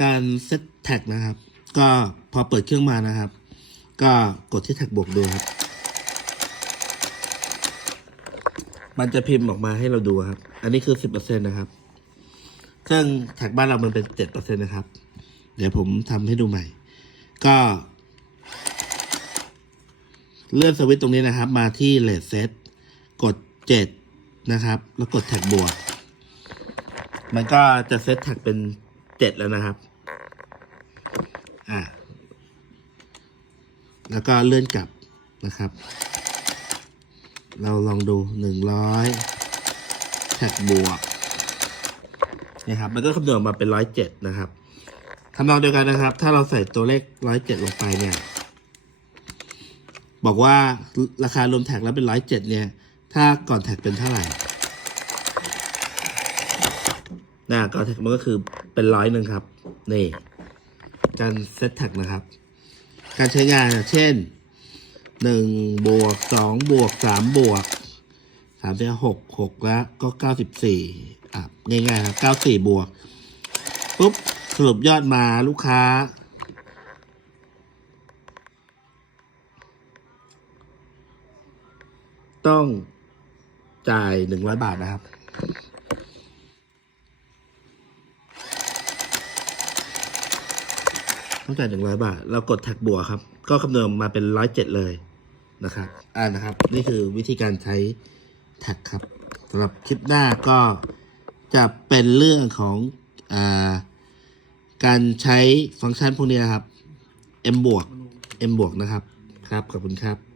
การเซตแท็กนะครับ ก็พอเปิดเครื่องมานะครับ ก็กดที่แท็กบวกดูครับ มันจะพิมพ์ออกมาให้เราดูครับ อันนี้คือสิบเปอร์เซ็นนะครับซึ่งแท็กบ้านเรามันเป็นเจ็ดเปอร์เซ็นนะครับ เดี๋ยวผมทำให้ดูใหม่ ก็ เลื่อนสวิตช์ตรงนี้นะครับ มาที่เลทเซตกดเจ็ดนะครับ แล้วกดแท็กบวก มันก็จะเซตแท็กเป็น เจ็ดแล้วนะครับ อ่า แล้วก็เลื่อนกลับนะครับ เราลองดูหนึ่งร้อยแท็กบวกนี่ครับ มันก็คำนวณมาเป็นร้อยเจ็ดนะครับทำนองเดียวกันนะครับ ถ้าเราใส่ตัวเลขร้อยเจ็ดลงไปเนี่ย บอกว่าราคารวมแท็กแล้วเป็นร้อยเจ็ดเนี่ย ถ้าก่อนแท็กเป็นเท่าไหร่นะก่อนแท็กมันก็คือ เป็นร้อยหนึ่งครับ นี่ การเซตแท็กนะครับ การใช้งานเช่นหนึ่งบวกสองบวกสามบวกสามเป็นหกหกแล้วก็เก้าสิบสี่อะง่ายๆครับเก้าสี่บวกปุ๊บสรุปยอดมาลูกค้า ต้องจ่ายหนึ่งร้อยบาทนะครับ ต้องจ่ายหนึ่งร้อยบาท เรากดแท็กบวกครับ ก็คำนวณมาเป็นร้อยเจ็ดเลยนะครับ อ่านะครับ นี่คือวิธีการใช้แท็กครับสำหรับคลิปหน้าก็จะเป็นเรื่องของอ่าการใช้ฟังก์ชันพวกนี้นะครับ M บวก M บวกนะครับ ครับ ขอบคุณครับ